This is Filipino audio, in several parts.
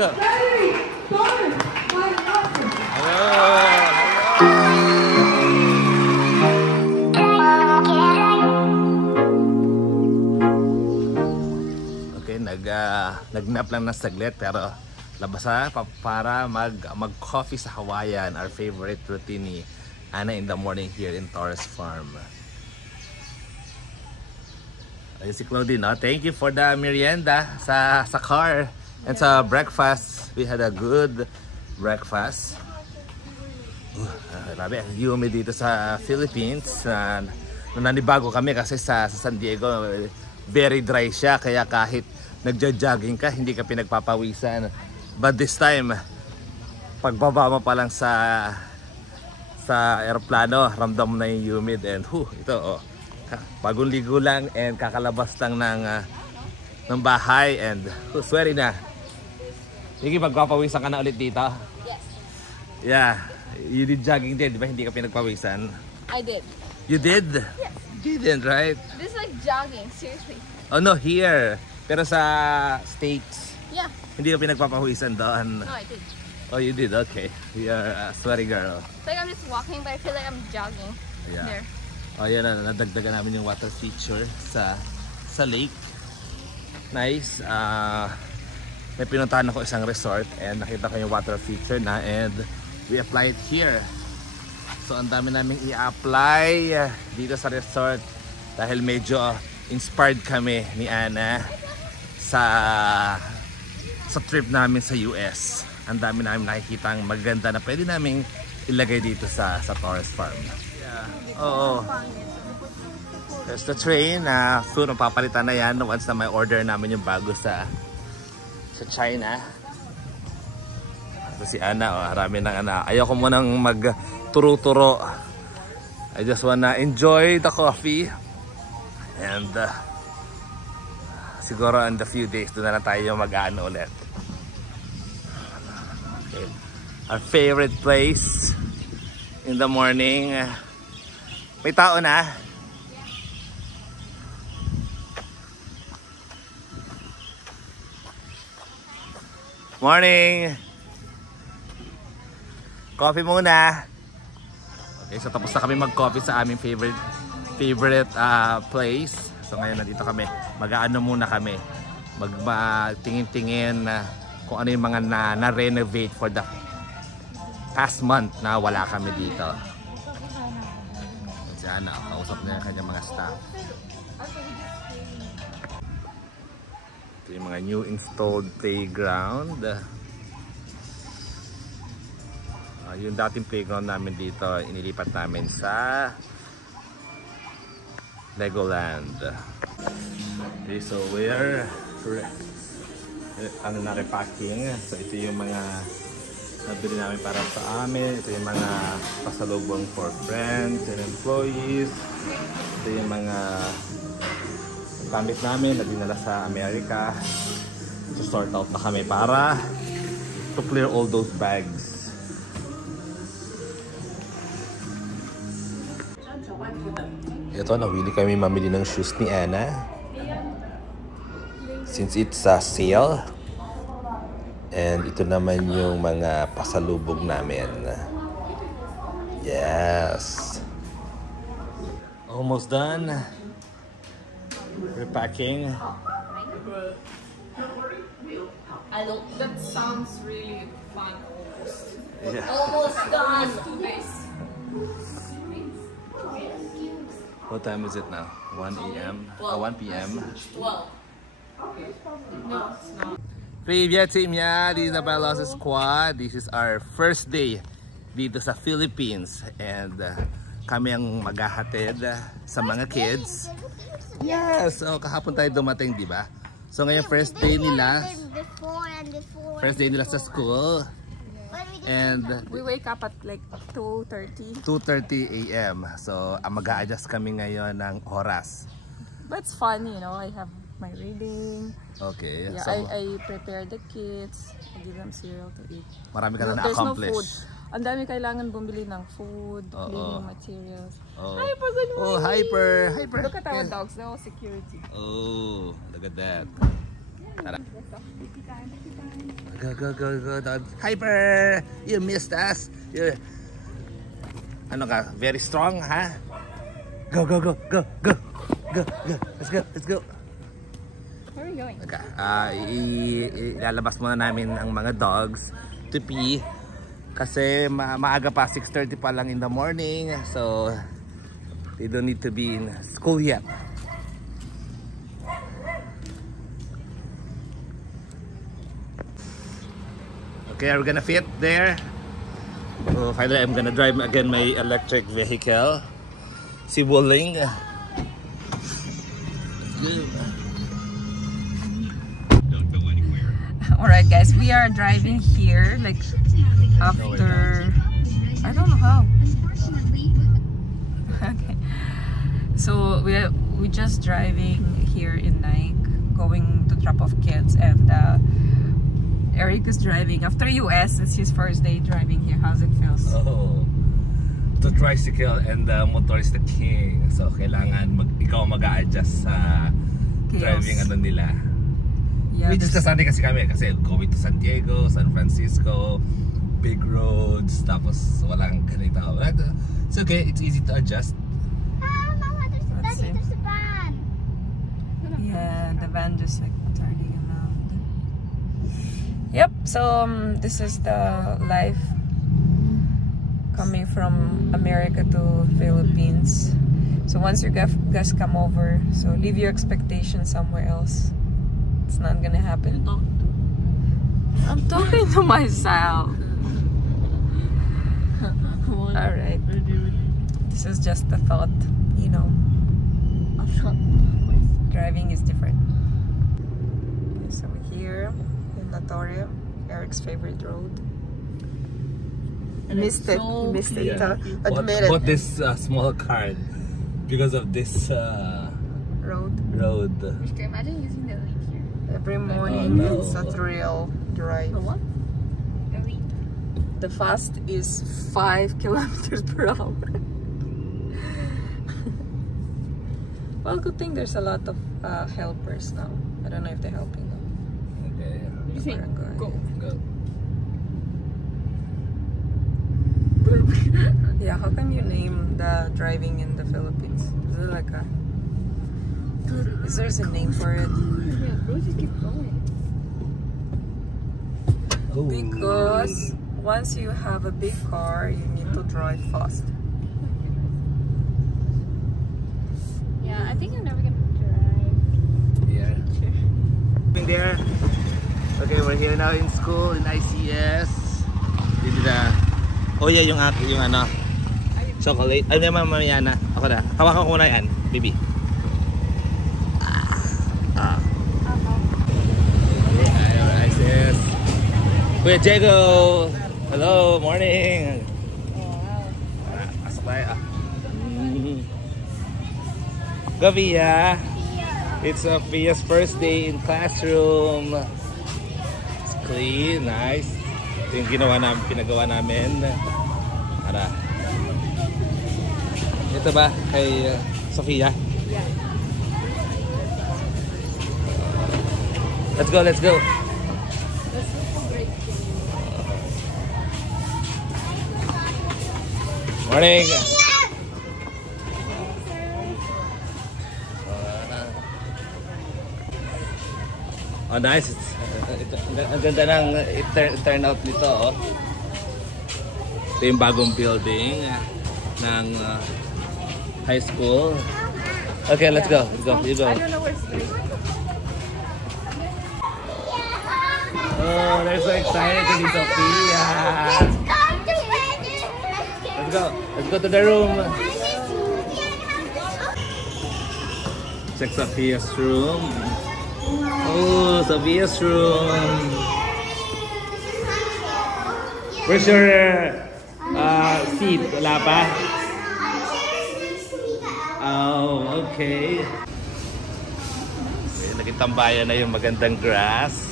go. Okay, nag-nap lang ng saglit pero labas para mag-coffee sa Hawaiian, our favorite routine ni Ana in the morning here in Torres Farm. Ayun si Claudine, no? Thank you for the merienda sa car and sa breakfast. We had a good breakfast. Grabe, humid dito sa Philippines. Nanibago kami kasi sa San Diego very dry siya, kaya kahit nagja-jogging ka hindi ka pinagpapawisan. But this time pagbaba mo pa lang sa aeroplano, ramdam mo na yung humid and ito bagong ligo lang and kakalabas lang ng bahay and sweaty na. Hindi magpapawisan ka na ulit dito? Yes. Yeah. You did jogging din, di ba? Hindi ka pinagpawisan? I did. You did? Yes. You didn't, right? This is like jogging, seriously. Oh no, here. Pero sa States. Yeah. Hindi ka pinagpapawisan doon? No, I did. Oh, you did? Okay. You're a sweaty girl. It's like I'm just walking, but I feel like I'm jogging. Yeah. There. Oh, yan na, nadagdagan namin yung water feature sa lake. Nice. May pinuntahan ako isang resort and nakita ko yung water feature na and we apply it here. So ang dami naming i-apply dito sa resort dahil medyo inspired kami ni Ana sa trip namin sa US. Ang dami namin nakikita ang maganda na pwede naming ilagay dito sa Torres Farm. Oo. There's the train. Soon mapapalitan na yan once na may order namin yung bago sa China. Ito si Ana. Harami ng Ana. Ayoko munang magturo-turo. I just wanna enjoy the coffee. And siguro in the few days doon na lang tayo mag-ano ulit. Okay. Our favorite place in the morning. May tao na. Morning. Coffee muna. Okay, so tapos na kami mag-coffee sa aming favorite place. So ngayon nandito kami. Mag-aano muna kami. Magtingin-tingin kung ano yung mga na-renovate for the past month na wala kami dito. Si Ana, kausap niya yung kanyang mga staff. Ito yung mga new installed playground. Yung dating playground namin dito, inilipat namin sa Legoland. Okay, so we're na-repacking. So ito yung mga nabili namin para sa amin. Ito yung mga pasalubong for friends and employees. Ito yung mga gamit namin na dinala sa Amerika. So sort out na kami para to clear all those bags. Ito, nawili kami mamili ng shoes ni Ana. Since it's a sale. And ito naman yung mga pasalubog namin. Yes. Almost done. Repacking. That sounds really fun. Almost. Yeah. Almost done. 2 days. What time is it now? 1 a.m. 1 p.m. 12. No, it's not. Привет, семья! This is the Pelosi Squad. This is our first day dito sa Philippines. And kami ang maghahatid sa mga kids. Yes! So, kahapon tayo dumating, di ba? So, ngayon first day nila. First day nila sa school. And We wake up at like 2:30. 2:30 a.m. So, mag-a-adjust kami ngayon ng oras. But it's fun, you know. I have my reading. Okay. Yeah, So, I prepare the kids. I give them cereal to eat. marami ka na There's no food. na-accomplish. Ang dami kailangan bumili ng food, cleaning materials. Oh. Hyper, good Oh, morning. hyper! Hyper! Look at our Yeah. dogs, they're all security. Oh, look at that. Tara. Go, go, go, go, dog. Hyper! You missed us. You... Ano ka? Very strong, ha? Go, go, go, go, go, go, go. Let's go, let's go. Where are we going? Okay. Ilalabas muna namin ang mga dogs to pee. Kasi maaga pa, 6:30 pa lang in the morning. So, they don't need to be in school yet. Okay, are we gonna fit there? So finally, I'm gonna drive again my electric vehicle. Si Wuling. Alright guys, we are driving here like after I don't know how. Okay. So we just driving here in Nike, going to drop off kids, and Eric is driving. After US, it's his first day driving here. How's it feels? Oh, the tricycle and the motor is the king. So kailangan ikaw mag-a-adjust sa driving ano nila. Yeah, Which is kasanay kasi kami kasi going to San Diego, San Francisco, big roads, tapos walang ganito. It's okay, it's easy to adjust. Mama, Let's see. there's a van. Yeah, the van just like turning around. Yep, so this is the life coming from America to Philippines. So once you guys come over, so leave your expectations somewhere else. It's not gonna happen. I'm talking to myself. Alright. This is just a thought, you know. Driving is different. Okay, so we're here in Latoria, Eric's favorite road. Missed it. You missed it. Admit it. Bought this small card because of this Road. road. Can you imagine using the lake here? Every morning no. it's a thrill drive. The what? The lake. The fast is 5 kilometers per hour. Well, good thing there's a lot of helpers now. I don't know if they're helping them. Okay. You say go. Go. Yeah, how can you name the driving in the Philippines? Is it like a... Is there a name for it? Yeah, bro, just keep going. Oh. Because once you have a big car, you need to drive fast. Yeah, I think I'm never gonna drive. Yeah. There. Okay, we're here now in school in ICS. This is the... Oh yeah, yung ano, chocolate. Ay, naman mamaya na. Ako na. Hawakan ko muna yan, baby. Okay, ICS. Kuya Diego. Hello, morning. Pasok tayo. Go, Via. It's Via's first day in classroom. It's clean, nice. Ito yung pinagawa namin. Ara. Ito ba kay Sofia? Yeah. Let's go, let's go. Morning. Oh, nice. Ang ganda ng turn out nito, oh. Ito yung bagong building ng high school. Okay, let's go. Let's go. You go. I don't know where to go. Oh, they're so excited to meet Sophia. Let's go. Let's go to the room. Check Sophia's room. Oh, Sophia's room. Where's your seat? Wala pa? Oh, okay. Naging tambayan na yung magandang grass.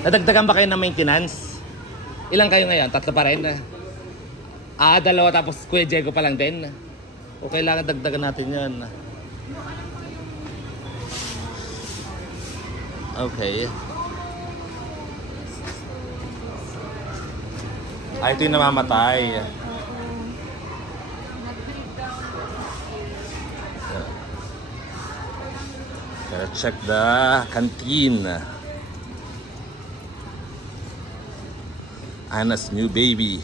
Nadagdagan ba kayo ng maintenance? Ilan kayo ngayon? 3 pa rin? 2 tapos Kuya Diego pa lang din? O kailangan dagdagan natin yun? Okay. Ay, ito yung namamatay. Gotta check the canteen. Anna's new baby.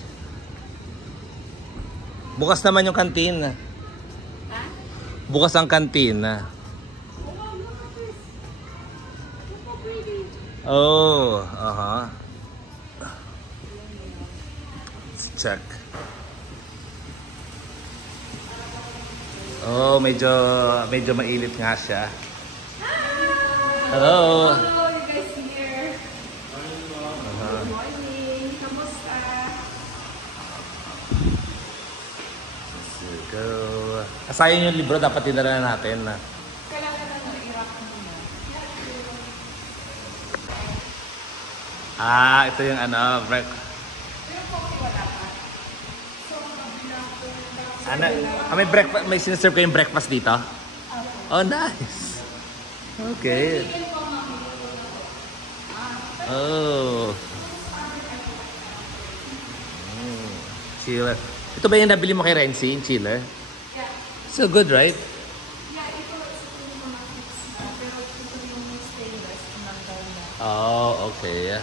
Bukas naman yung canteen. Bukas ang canteen. Oh, Let's check. Oh, medyo mainit nga siya. Hello. Hello, you guys here. Good morning. Kamusta? Let's go. Sayang yung libro, dapat dinala natin. Kailangan na i-wrap muna. Ito yung may breakfast, may sinaserve kayong breakfast dito? Oh, nice. Okay. Oh. Chiller. Ito ba yung nabili mo kay Renzi, yung chiller? Yeah. So good, right? Yeah, ito yung mga tips. Pero ito yung stainless ng niya. Oh, okay.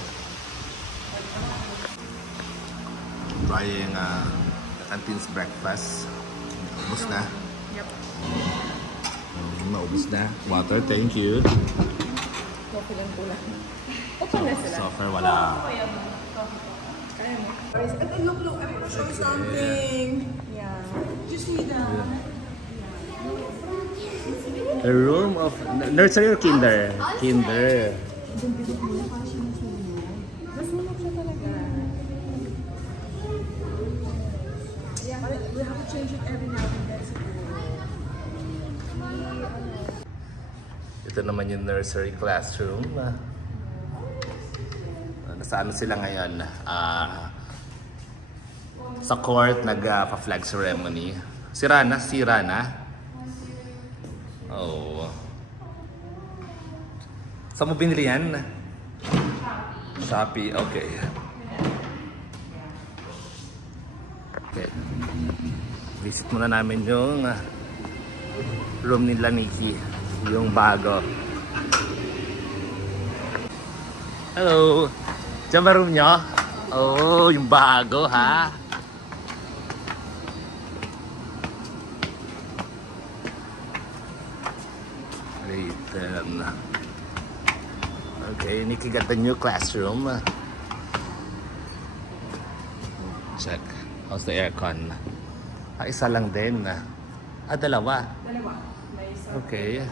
Trying canteen's breakfast. Ubus na. Yep. Maubos na. Water, thank you. Coffee lang kulang. Open na sila. Soffer, wala. Kaya mo. Look, I want to show something. Yeah. Just need A room of nursery or kinder? Kinder. Nasunog siya talaga. we have to change it every now and then. Ito naman yung nursery classroom. Nasa ano sila ngayon? Sa court, nagpa-flag ceremony. Si Rana? Oh. Saan mo binili yan? Shopee, okay. Okay. Visit muna namin yung room nila Nikki. Yung bago. Hello! Diyan ba room nyo? Oh, yung bago ha? Wait. Okay, Nikki got the new classroom. Check. How's the aircon? Isa lang din. Dalawa. Dalawa. Nice. Okay.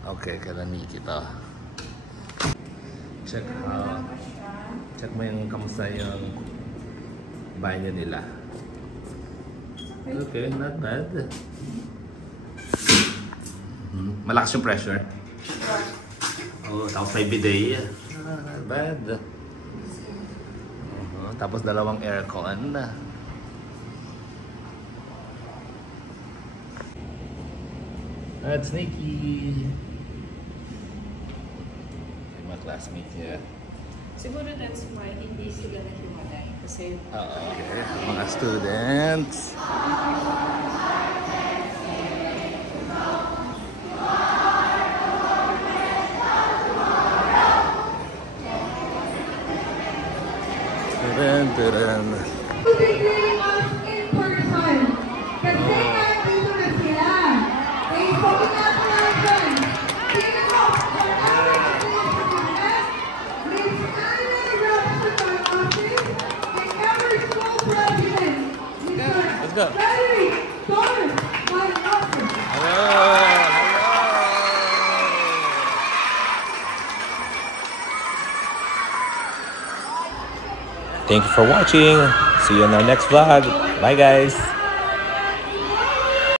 Okay, kaya Nikki to. Check mo yung kamusta yung banyo nila. Okay, not bad. Malakas yung pressure. Oh, tapos may bidet. Not bad. Tapos dalawang aircon. That's Nikki. My classmate here. Siguro that's why hindi sila naghiwalay. Kasi Okay, mga students. Turan. Let's go. Hello. Thank you for watching. See you in our next vlog. Bye guys.